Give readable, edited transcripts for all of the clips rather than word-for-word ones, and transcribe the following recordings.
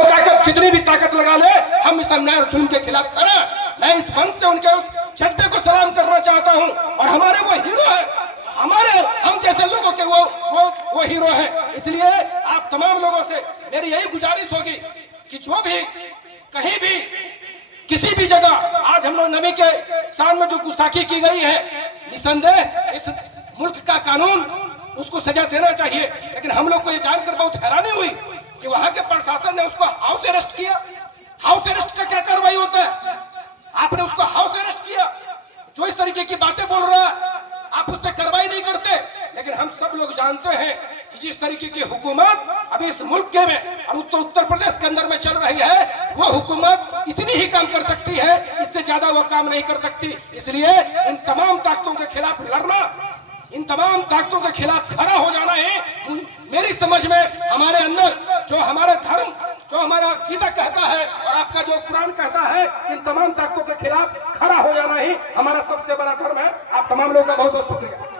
ताकत जितनी भी ताकत लगा ले, हम इस अन्याय और जुल्म के खिलाफ खड़े। मैं इस मंच से उनके उस जज्बे को सलाम करना चाहता हूं। और हमारे वो हीरो है, हमारे हम जैसे लोगों के वो हीरो है। इसलिए आप तमाम लोगों से मेरी यही गुजारिश होगी कि जो भी कहीं भी किसी भी जगह आज हम लोग नबी के शान में जो गुस्ताखी की गई है, निसंदेह इस मुल्क का कानून उसको सजा देना चाहिए। लेकिन हम लोग को ये जानकर बहुत हैरानी हुई कि वहां के प्रशासन ने उसको हाउस अरेस्ट किया। हाउस अरेस्ट का क्या कार्रवाई होता है? आपने उसको हाउस अरेस्ट किया। जो इस तरीके की बातें बोल रहा है आप उस पर कार्रवाई नहीं करते। लेकिन हम सब लोग जानते हैं कि जिस तरीके की हुकूमत अभी इस मुल्क के में और उत्तर प्रदेश के अंदर में चल रही है, वो हुकूमत इतनी ही काम कर सकती है, इससे ज्यादा वो काम नहीं कर सकती। इसलिए इन तमाम ताकतों के खिलाफ लड़ना, इन तमाम ताकतों के खिलाफ खड़ा हो जाना है मेरी समझ में। हमारे अंदर जो हमारा धर्म, जो हमारा अकीदा कहता है और आपका जो कुरान कहता है, इन तमाम ताकतों के खिलाफ खड़ा हो जाना ही हमारा सबसे बड़ा धर्म है। आप तमाम लोगों का बहुत बहुत शुक्रिया।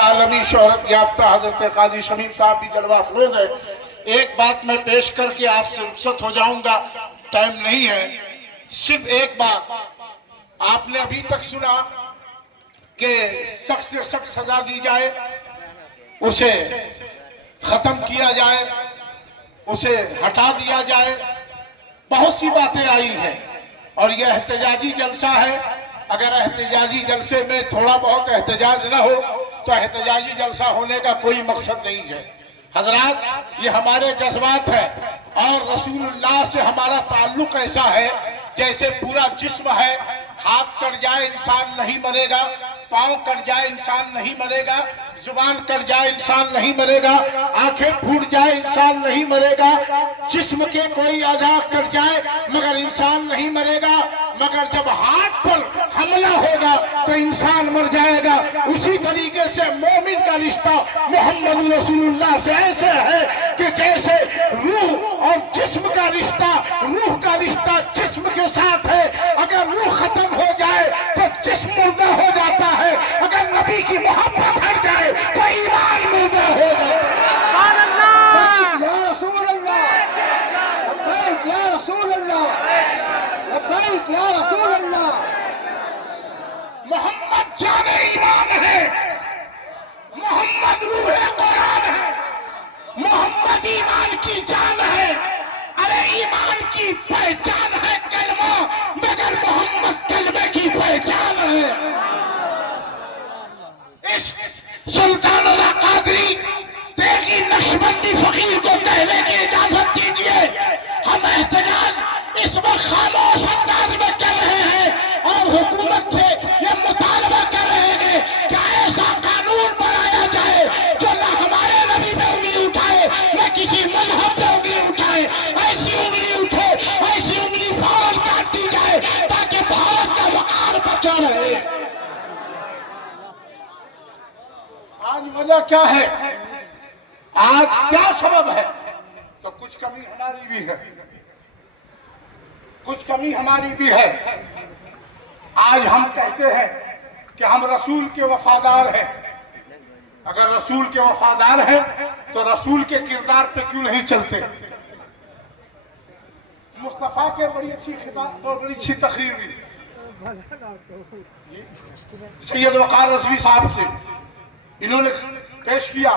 आलमी शोहरत याफ्ता हजरत काजी शमीम साहब भी जलवा अफरोज है। एक बात मैं पेश करके आपसे रुखसत हो जाऊंगा, टाइम नहीं है। सिर्फ एक बात, आपने अभी तक सुना कि सख्त से सख्त सजा दी जाए, उसे खत्म किया जाए, उसे हटा दिया जाए। बहुत सी बातें आई हैं और यह एहतजाजी जलसा है। अगर एहतजाजी जलसे में थोड़ा बहुत एहतजाज न हो तो एहतजाजी जलसा होने का कोई मकसद नहीं है। हजरात, ये हमारे जज्बात है और रसूलुल्लाह से हमारा ताल्लुक ऐसा है जैसे पूरा जिस्म है। हाथ कट जाए इंसान नहीं मरेगा, पांव कट जाए इंसान नहीं मरेगा, जुबान कट जाए इंसान नहीं मरेगा, आंखें फूट जाए इंसान नहीं मरेगा, जिस्म के कोई आज़ा कट जाए मगर इंसान नहीं मरेगा। मगर जब हाथ पर हमला होगा तो इंसान मर जाएगा। उसी तरीके से मोमिन का रिश्ता मोहम्मद रसूलुल्लाह से ऐसे है कि जैसे रूह और जिस्म का रिश्ता, रूह का रिश्ता जिस्म के साथ है। अगर रूह खत्म हो जाए तो जिस्म मुर्दा हो जाता है, अगर नबी की मोहब्बत हट जाए तो ईमान मुर्दा हो जाता है। या रसूल अल्लाह, या रसूल अल्लाह, या रसूल अल्लाह। मोहम्मद जाने ईमान है, मोहम्मद रूह कुरान है, मोहम्मद ईमान की जान है। अरे ईमान की पहचान है कलमा, मगर मोहम्मद कलमे की पहचान है। इस सुल्तान कादरी तेगी नक्शबंदी फकीर को कहने की इजाजत दीजिए। हम एहतजाज इस वक्त खामोश अंदाज में कर रहे हैं और हुकूमत से ये मुतालबा कर रहे हैं कि ऐसा कानून बनाया जाए जो न हमारे नबी पे उंगली उठाए न किसी मजहब पे उंगली उठाए। ऐसी उंगली उठे, ऐसी उंगली फौरन काट दी जाए ताकि भारत का वकार बचा रहे। आज वजह क्या है, आज क्या सबब है? तो कुछ कमी हमारी भी है, कुछ कमी हमारी भी है। आज हम कहते हैं कि हम रसूल के वफादार हैं। अगर रसूल के वफादार हैं तो रसूल के किरदार पे क्यों नहीं चलते? मुस्तफ़ा के बड़ी अच्छी खिताब और बड़ी अच्छी तकरीर हुई सैयद वकार रज़वी साहब से, इन्होंने पेश किया,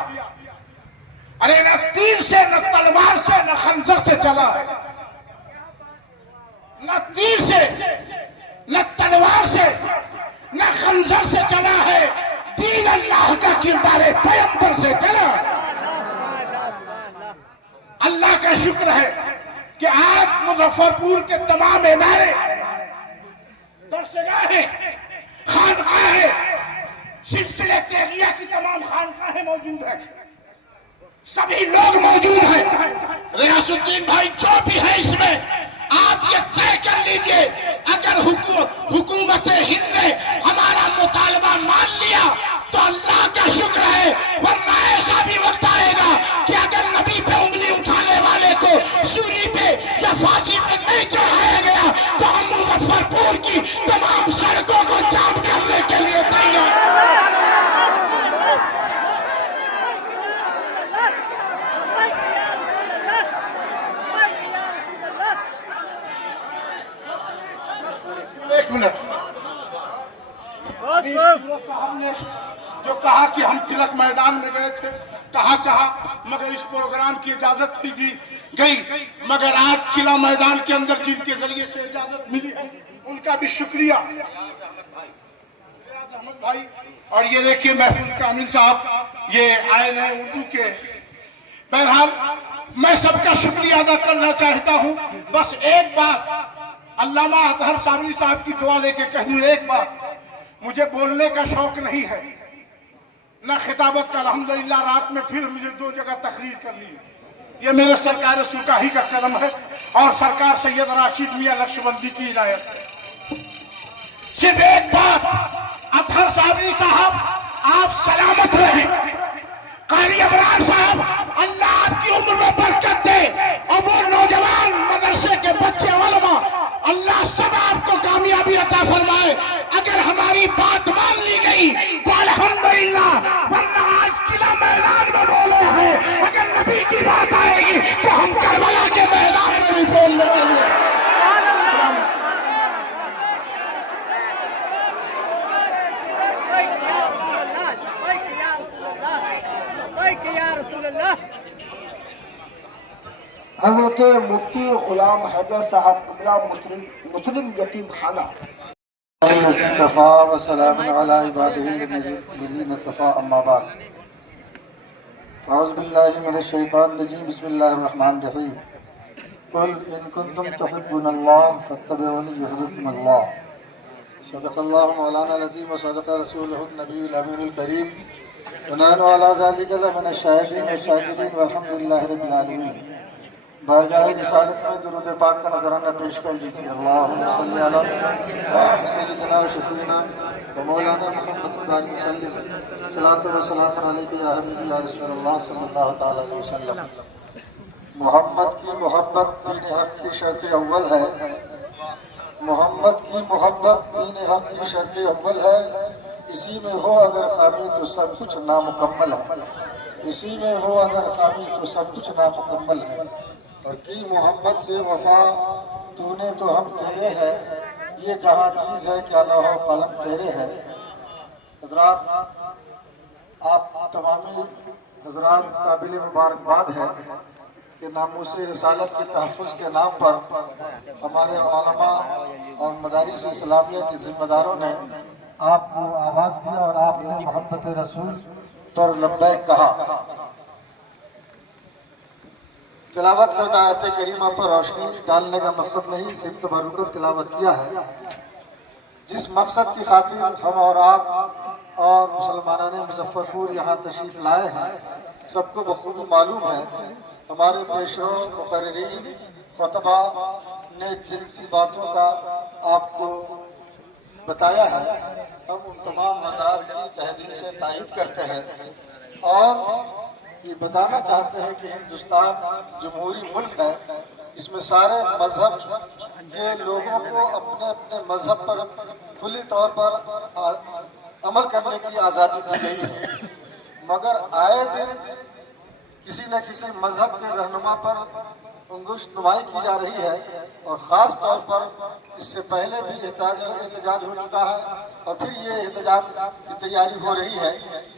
अरे न तीर से न तलवार से न खंजर से चला है, न तीर से न तलवार से न खंजर से चला है, दीन अल्लाह का किरदार पैगंबर से चला। अल्लाह का शुक्र है कि आज मुजफ्फरपुर के तमाम इदारे, दरसगाहें, खानकाहें, सिलसिले तेगिया की तमाम खानकाहें मौजूद है, सभी लोग मौजूद हैं। रियासुद्दीन भाई जो भी है इसमें, आप ये तय कर लीजिए, अगर हुकूमत हिंद ने हमारा मुतालबा मान लिया तो अल्लाह का शुक्र है, वरना ऐसा भी वक्त आएगा कि अगर नबी पे उंगली उठाने वाले को सूली पे या फांसी पे नहीं चढ़ाया गया तो हम मुजफ्फरपुर की तमाम सड़कों को जाम करने के लिए तैयार। एक मिनट, साहब ने जो कहा कि हम तिलक मैदान में गए थे, कहा मगर इस प्रोग्राम की इजाजत नहीं दी गई, मगर आज किला मैदान के अंदर जिनके जरिए से इजाजत मिली है उनका भी शुक्रिया अहमद भाई। और ये देखिए महफूज कामिल साहब ये आए हैं उर्दू के। बहरहाल मैं सबका शुक्रिया अदा करना चाहता हूँ। बस एक बात अल्लामा अतहर साबरी साहब की दुआ लेके कह दूं, एक बात, मुझे बोलने का शौक नहीं है न खिताबत का। अल्हम्दुलिल्लाह रात में फिर मुझे 2 जगह तकरीर कर ली। ये मेरे सरकार सुकाही का कलम है और सरकार सैयद राशिद मियां नक्शबंदी की हिदायत है। सिर्फ एक बात, अतहर साबरी साहब आप सलामत रहें, कारी अबरार साहब अल्लाह आपकी उम्र में बरकत दे, और वो नौजवान मदरसे के बच्चे उलमा अल्लाह सब आपको कामयाबी अता फरमाए। अगर हमारी बात मान ली गई तो अल्हम्दुलिल्लाह, वरना आज किला मैदान में बोले हैं, अगर नबी की बात आएगी तो हम करबला के मैदान में भी बोलने के लिए। हजरत मुफ्ती गुलाम हैदर साहब कबला मुस्लिम यतीम खाना। बिस्मिल्लाहिर्रहमानिर्रहीम। कुल इन कुंतुम तुहिब्बुनल्लाह फत्तबिऊनी युहब्बुकुमुल्लाह। सदक़ल्लाहु मौलाना अज़ीम व सदक़ रसूलुहुन नबियुल अमीनुल करीम। व नहनु अला ज़ालिका लमिनश शाहिदीन व शाकिरीन वल्हम्दुलिल्लाहि रब्बिल आलमीन। बारगाह रिसालत में दुरूद पाक का नजराना पेश कर लीजिए। अल्लाहुम्मा सल्ली अला सय्यिदिना व शफीना व मौलाना मुहम्मद वसल्लम। सलातो व सलाम अलैका या हबीबी या रसूलल्लाह सल्लल्लाहु तआला अलैहि वसल्लम। मोहम्मद की मोहब्बत दीन हक की शर्त अव्वल है। मोहम्मद की मोहब्बत दीन हक की शर्त अव्वल है। इसी में हो अगर खामी तो सब कुछ नामुकम्मल है। इसी में हो अगर खामी तो सब कुछ नामुकम्मल है। और की मोहम्मद से वफा तूने तो हम तेरे है, ये जहाँ चीज़ है क्या लौह कलम तेरे है। हजरात, आप तमामी हजरात काबिल मुबारकबाद है कि नामूस रिसालत के तहफ़्फ़ुज़ के नाम पर हमारे उलमा और मदारिस इस्लामिया के ज़िम्मेदारों ने आपको आवाज़ दिया और आपने मोहब्बत रसूल पर लब्बैक कहा। तिलावत करके आयत करीमा पर रोशनी डालने का मकसद नहीं, सिर्फ तबरुकत तिलावत किया है। जिस मकसद की खातिर हम और आप और मुसलमानान मुजफ्फरपुर यहाँ तशरीफ़ लाए हैं सबको बखूबी मालूम है। हमारे पेशरो मुकर्रिरीन खुतबा ने जिन सी बातों का आपको बताया है, हम उन तमाम हज़रात की तहे दिल से तायीद करते हैं और ये बताना चाहते हैं कि हिंदुस्तान जमहूरी मुल्क है। इसमें सारे मजहब के लोगों को अपने अपने मजहब पर खुली तौर पर अमल करने की आज़ादी दी गई है। मगर आए दिन किसी न किसी मजहब के रहनुमा पर انگشت نمائی کی جا رہی ہے، اور خاص طور پر اس سے پہلے بھی احتجاج ہو چکا ہے، اور پھر یہ احتجاج کی تیاری ہو رہی ہے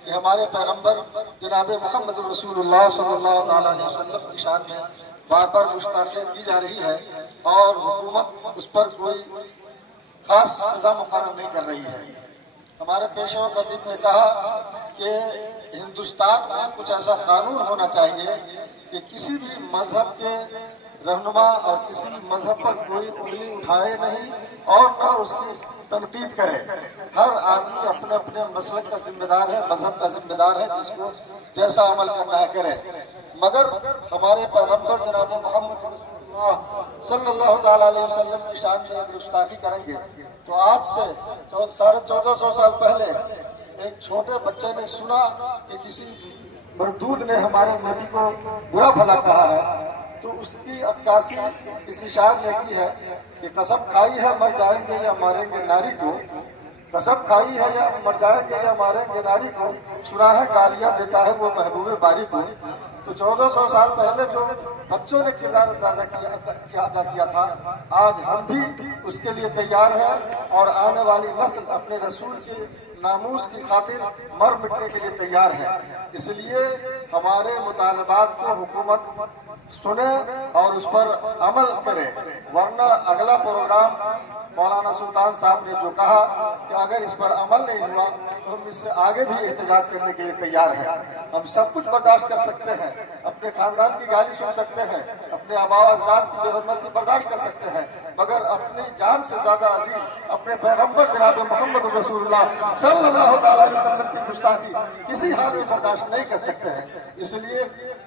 کہ ہمارے پیغمبر جناب محمد رسول اللہ صلی اللہ تعالیٰ علیہ وسلم کی شان میں بار بار گستاخیاں کی جا رہی ہے، اور حکومت اس پر کوئی خاص سزا مقرر نہیں کر رہی ہے۔ ہمارے پیشوا خطیب نے کہا کہ ہندوستان میں کچھ ایسا قانون ہونا چاہیے کہ کسی بھی مذہب کے رہنما اور کسی بھی مذہب پر کوئی انگلی اٹھائے نہیں اور نہ اس کی تنقید کرے۔ ہر آدمی اپنے اپنے مسلک کا ذمہ دار ہے، مذہب کا ذمہ دار ہے، جس کو جیسا عمل کرنا ہے کرے۔ مگر ہمارے پیغمبر جناب محمد رسول اللہ صلی اللہ تعالیٰ علیہ وسلم کی شان میں اگر گستاخی کریں گے تو آج سے 1450 سال پہلے ایک چھوٹے بچے نے سنا کہ کسی مردود نے ہمارے نبی کو برا بھلا کہا ہے، تو اس کی عکاسی کسی شاعر نے کی ہے کہ قسم کھائی ہے مر جائیں گے یا ماریں گے ناری کو، قسم کھائی ہے یا مر جائیں گے یا ماریں گے ناری کو، سنا ہے گالیاں دیتا ہے وہ محبوب باری کو۔ تو 1400 سال پہلے جو بچوں نے کردار ادا کیا تھا، آج ہم بھی اس کے لیے تیار ہیں، اور آنے والی نسل اپنے رسول کے ناموس کی خاطر مر مٹنے کے لیے تیار ہے۔ اس لیے ہمارے مطالبات کو حکومت سنے اور اس پر عمل کرے، ورنہ اگلا پروگرام مولانا سلطان صاحب نے جو کہا کہ اگر اس پر عمل نہیں ہوا تو ہم اس سے آگے بھی احتجاج کرنے کے لیے تیار ہیں۔ ہم سب کچھ برداشت کر سکتے ہیں، اپنے خاندان کی گالی سن سکتے ہیں، اپنے آباء و اجداد کی بے حرمتی برداشت کر سکتے ہیں، مگر اپنی جان سے زیادہ عزیز اپنے پیغمبر جناب محمد رسول اللہ صلی اللہ تعالیٰ علیہ وسلم کی گستاخی کسی حال میں برداشت نہیں کر سکتے ہیں۔ اس لیے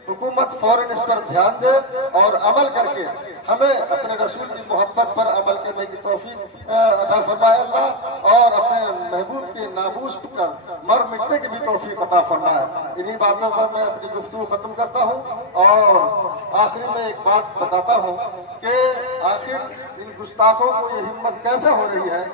حکومت فوراً اس پر دھیان دے اور عمل کر کے ہمیں اپنے رسول کی محبت پر عمل کرنے کی توفیق عطا فرمائے اللہ، اور اپنے محبوب کے ناموس پر مر مٹنے کی بھی توفیق عطا فرمائے۔ انہی باتوں پر میں اپنی گفتگو ختم کرتا ہوں، اور آخری میں ایک بات بتاتا ہوں کہ آخر ان گستاخوں کو یہ ہمت کیسے ہو رہی ہے؟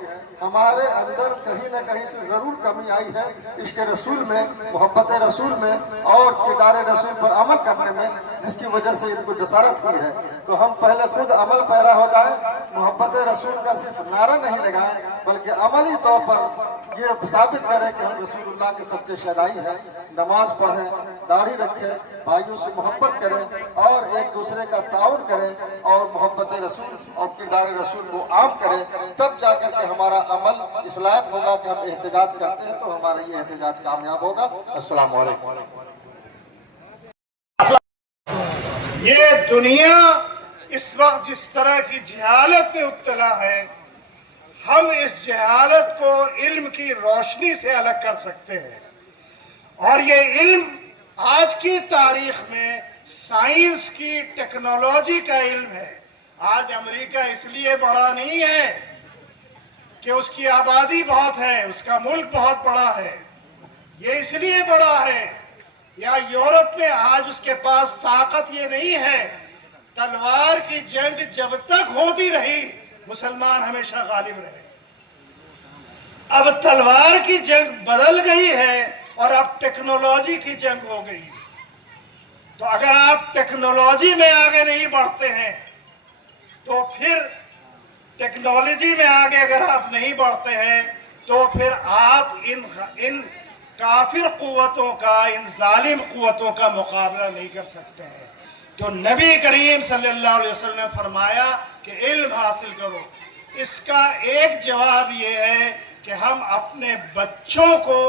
ہمارے اندر کہیں نہ کہیں سے ضرور کمی آئی ہے عشق رسول میں، محبت رسول میں اور کردار رسول پر عمل کرنے میں، جس کی وجہ سے ان کو جسارت ہوئی ہے۔ تو ہم پہلے خود عمل پیرا ہو جائیں، محبت رسول کا صرف نعرہ نہیں لگائیں بلکہ عملی طور پر یہ ثابت کریں کہ ہم رسول اللہ کے سچے شہدائی ہیں، نماز پڑھیں، داڑھی رکھیں، بھائیوں سے محبت کریں اور ایک دوسرے کا تعاون کریں اور محبت رسول اور کردار رسول کو عام کریں، تب جا کر کے ہمارا عمل اس لائق ہوگا کہ ہم احتجاج کرتے ہیں تو ہمارا یہ احتجاج کامیاب ہوگا۔ السلام علیکم۔ یہ دنیا اس وقت جس طرح کی جہالت میں مبتلا ہے، ہم اس جہالت کو علم کی روشنی سے الگ کر سکتے ہیں، اور یہ علم آج کی تاریخ میں سائنس کی، ٹیکنالوجی کا علم ہے۔ آج امریکہ اس لیے بڑا نہیں ہے کہ اس کی آبادی بہت ہے، اس کا ملک بہت بڑا ہے، یہ اس لیے بڑا ہے، یا یورپ میں آج اس کے پاس طاقت یہ نہیں ہے۔ تلوار کی جنگ جب تک ہوتی رہی مسلمان ہمیشہ غالب رہے۔ اب تلوار کی جنگ بدل گئی ہے اور اب ٹیکنالوجی کی جنگ ہو گئی۔ تو اگر آپ ٹیکنالوجی میں آگے نہیں بڑھتے ہیں تو پھر ٹیکنالوجی میں آگے اگر آپ نہیں بڑھتے ہیں تو پھر آپ ان کافر قوتوں کا، ان ظالم قوتوں کا مقابلہ نہیں کر سکتے ہیں۔ تو نبی کریم صلی اللہ علیہ وسلم نے فرمایا کہ علم حاصل کرو۔ اس کا ایک جواب یہ ہے کہ ہم اپنے بچوں کو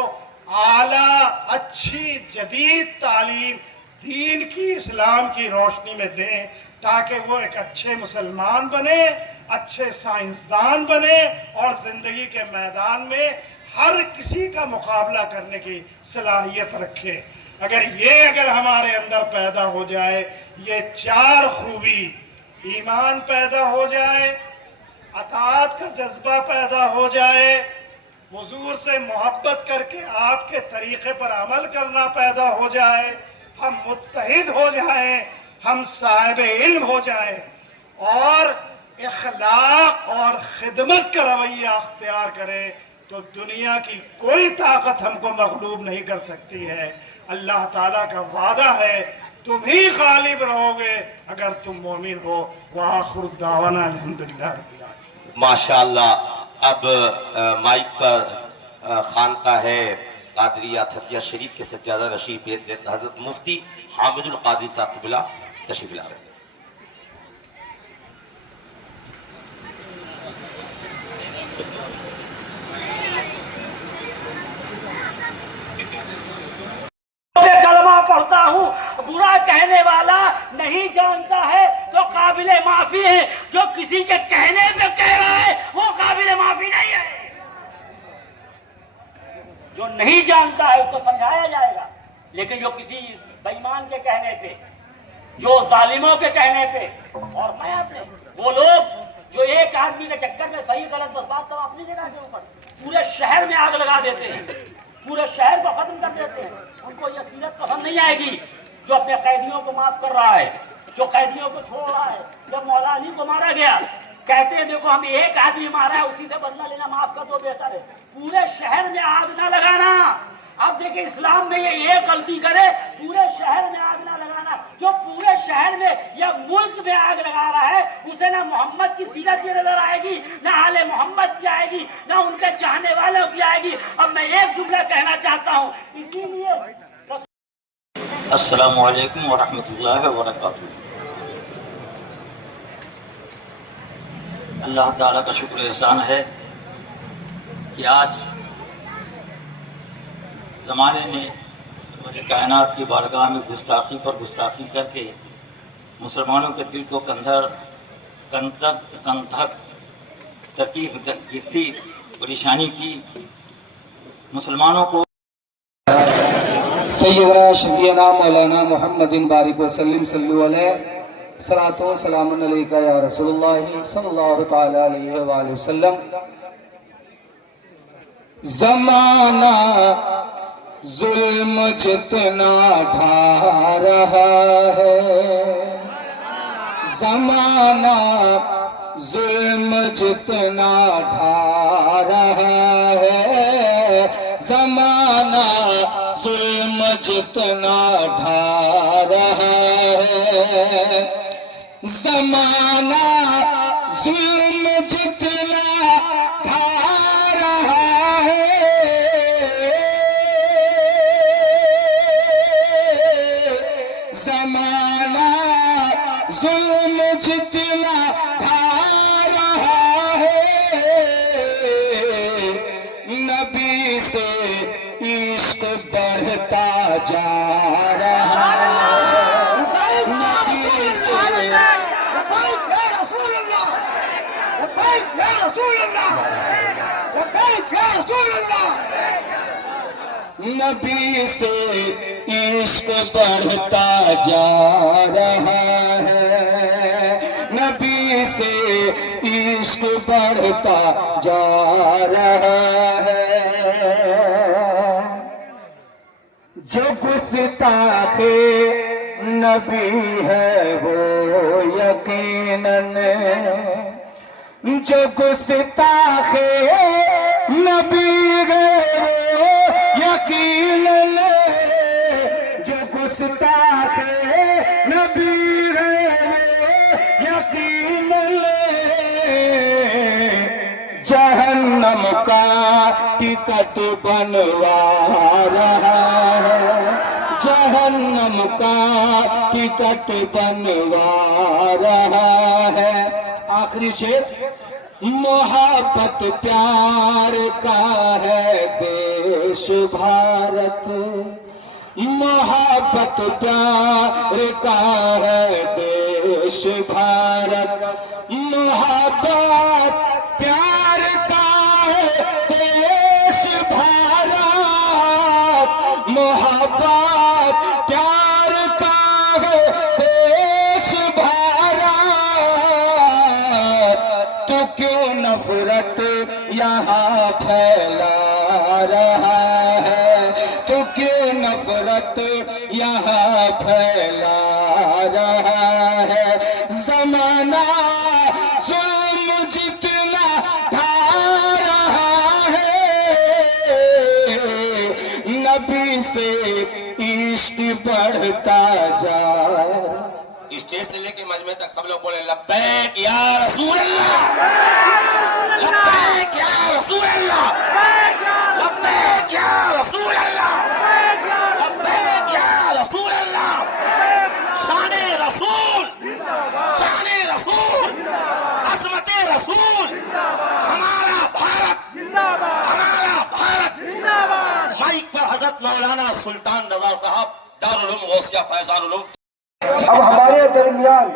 اعلیٰ، اچھی، جدید تعلیم دین کی، اسلام کی روشنی میں دیں، تاکہ وہ ایک اچھے مسلمان بنے، اچھے سائنسدان بنے اور زندگی کے میدان میں ہر کسی کا مقابلہ کرنے کی صلاحیت رکھے۔ اگر ہمارے اندر پیدا ہو جائے یہ چار خوبی، ایمان پیدا ہو جائے، اطاعت کا جذبہ پیدا ہو جائے، حضور سے محبت کر کے آپ کے طریقے پر عمل کرنا پیدا ہو جائے، ہم متحد ہو جائیں، ہم صاحب علم ہو جائیں اور اخلاق اور خدمت کا رویہ اختیار کریں، تو دنیا کی کوئی طاقت ہم کو مغلوب نہیں کر سکتی ہے۔ اللہ تعالیٰ کا وعدہ ہے तुम ही गालिब रहोगे अगर तुम मोमिन हो। वाखिर दावाना अल्हम्दुलिल्लाह रब्बिल आलमीन। माशाअल्लाह। अब माइक पर खानका है कादरिया थतिया शरीफ के सज्जादा रशीद हजरत मुफ्ती हामिदुल कादरी साहब की बिला तशरीफ ला रहे हैं। कलमा पढ़ता हूँ, बुरा कहने वाला नहीं जानता है तो काबिले माफी है, जो किसी के कहने पे कह रहा है वो काबिले माफी नहीं है। जो नहीं जानता है उसको समझाया जाएगा, लेकिन जो किसी बेईमान के कहने पे, जो जालिमों के कहने पे, और मैं अपने वो लोग जो एक आदमी के चक्कर में सही गलत बात तो अपनी जगह के ऊपर पूरे शहर में आग लगा देते हैं, पूरे शहर को खत्म कर देते हैं। उनको यह सीरत पसंद नहीं आएगी जो अपने कैदियों को माफ कर रहा है, जो कैदियों को छोड़ रहा है। जब मौला अली को मारा गया, कहते हैं देखो हम एक आदमी मारा है, उसी से बदला लेना, माफ कर दो बेहतर है। पूरे शहर में आग ना लगाना। अब देखिए इस्लाम में ये एक गलती करे, पूरे शहर में आग ना लगाना। जो पूरे शहर में या मुल्क में आग लगा रहा है उसे ना मोहम्मद की सीरत की नजर आएगी, ना आले मोहम्मद की आएगी, ना उनके चाहने वालों की आएगी। अब मैं एक जुमला कहना चाहता हूँ, इसीलिए अस्सलामु अलैकुम व रहमतुल्लाहि व बरकातुहू। अल्लाह ताला का शुक्र एहसान है कि आज ज़माने ने कायनात की बारगाह में गुस्ताखी पर गुस्ताखी करके मुसलमानों के दिल को कंधक तकलीफ गिफ्ती परेशानी की। मुसलमानों को सैयदना शफीना मौलाना मुहम्मदिन बारिक वसल्लम सल्लल्लाहु अलैहि सलातो सलामुन अलैका या रसूलुल्लाह सल्लल्लाहु तआला अलैहि वसल्लम। ज़माना जुल्म जितना ढा रहा है, ज़माना जुल्म जितना ढा रहा है, ज़माना जुल्म जितना ढा रहा है, ज़माना जुल्म जितना ढा रहा है, ज़माना जुल्म जितना ढा रहा है, नबी से इश्क बढ़ता जा रहा है, नबी से नबी से इश्क बढ़ता जा रहा है, नबी से इश्क बढ़ता जा रहा है। जो गुस्ताखे नबी है वो यकीनन, जो गुस्ताखे नबी है वो यकीनन, जो गुस्ताखे नबी है वो यकीनन जहन्नम का टिकट बनवा रहा है, जहन्नम का टिकट बनवा रहा है। आखिरी शेर, मोहब्बत प्यार का है देश भारत, मोहब्बत प्यार का है देश भारत, मोहब्बत प्यार का है देश भारत, मोहब्बत प्यार का है देश भारत। तो क्यों नफरत यहाँ फैला रहा है, तो क्यों नफरत यहाँ फैला रहा है। जमाना जुल्म जितना ढा रहा है, नबी से عشق بڑھتا جائے. اسٹیج سے لے کے مجمع تک سب لوگ بولے لبیک یا رسول اللہ، لبیک یا رسول اللہ، لبیک یا رسول اللہ، لبیک یا رسول اللہ. شان رسول، شان رسول، عظمت رسول. ہمارا بھارت، ہمارا بھارت. مائک پر حضرت مولانا سلطان رضا صاحب، دارالعلوم غوثیہ فیضان علوم. اب ہمارے درمیان